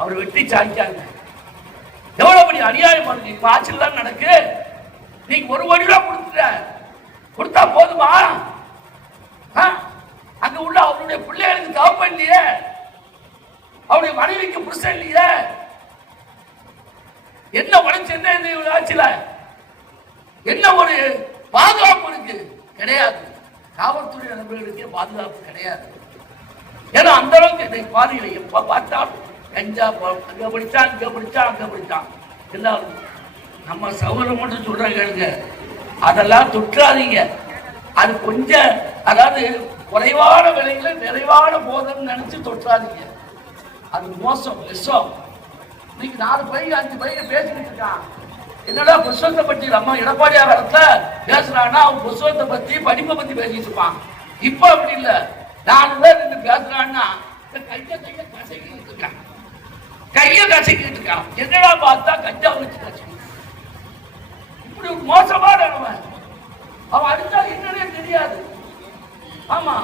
அவர் வெட்டி சாய்க்காங்க எவ்வளவு பெரிய அநியாயம் பண்ணுது இப்ப ஆட்சியில் தான் நடக்கு. நீங்க ஒரு கோடி ரூபா கொடுத்துட்ட. கொடுத்தா போதுமா? ஆ? அங்க உள்ள அவருடைய பிள்ளைகளுக்கு தவப்ப இல்லையே. அவருடைய மனைவிக்கு புருஷன் இல்லையே. என்ன உழைச்சு என்ன இந்த ஆட்சியில? என்ன ஒரு பாதுகாப்பு இருக்கு? கிடையாது. காவல்துறை நண்பர்களுக்கே பாதுகாப்பு கிடையாது. ஏன்னா அந்த அளவுக்கு என்னை பாருங்க எப்ப பார்த்தாலும் கஞ்சா அங்கே அங்க இங்கே இங்க அங்கே அங்க எல்லாரும் நம்ம சகோதரர் மட்டும் சொல்கிறேன் கேளுங்க. அதெல்லாம் தொற்றாதீங்க. அது கொஞ்சம் அதாவது குறைவான விலையில நிறைவான போதும்னு நினைச்சு தொற்றாதீங்க. அது மோசம் விஷம் இன்னைக்கு நாலு பையன் அஞ்சு பையன் பேசிக்கிட்டு இருக்கான். என்னடா புஸ்வத்தை பத்தி நம்ம எடப்பாடியார் இடத்துல பேசுறான்னா அவன் புஸ்வத்தை பத்தி படிப்பை பத்தி பேசிட்டு இருப்பான். இப்ப அப்படி இல்லை. நான் தான் நின்று பேசுறான்னா இந்த கைய கைய இருக்கான். கைய இருக்கான். என்னடா பார்த்தா கஞ்சா வச்சு கசக்கிட்டு இப்படி ஒரு மோசமான அவன் அவன் அடிச்சா என்னன்னே தெரியாது. ஆமா.